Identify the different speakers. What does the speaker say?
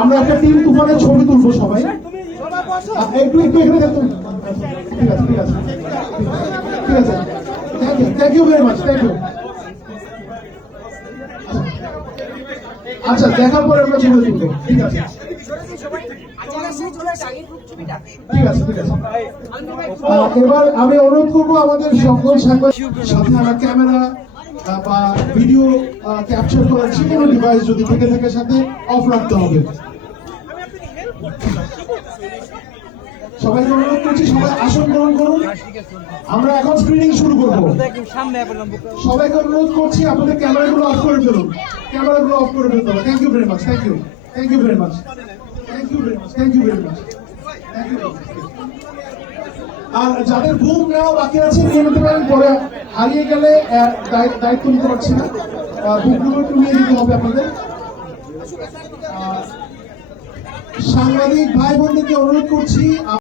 Speaker 1: আমরা একটা টিম তুফানের ছবি তুলবো সবাই। একটু একটু এখানে ঠিক আছে ঠিক আছে। Thank you very much thank you আচ্ছা দেখার পরে আমরা ছবি তুলবো। ঠিক আছে। এবার আমি অনুরোধ করব আমাদের সকল সাথে আমার ক্যামেরা বা ভিডিও ক্যাপচার করার যে কোনো ডিভাইস যদি থেকে থাকে সাথে অফ রাখতে হবে। সবাইকে অনুরোধ করছি, সবাই আসন গ্রহণ করুন। আমরা এখন স্ক্রিনিং শুরু করব। সবাইকে অনুরোধ করছি, আপনাদের ক্যামেরাগুলো অফ করে ফেলুন। ক্যামেরাগুলো অফ করে ফেলতে হবে। Thank you very much thank you thank you very much thank you very much thank you very much thank you আর যাদের ঘুম নেওয়া বাকি আছে, নিয়ে নিতে পারেন, পরে হারিয়ে গেলে দায়িত্ব নিতে পারছি না। বুকগুলো একটু নিয়ে দিতে হবে আপনাদের। সাংবাদিক ভাই বোনদেরকে অনুরোধ করছি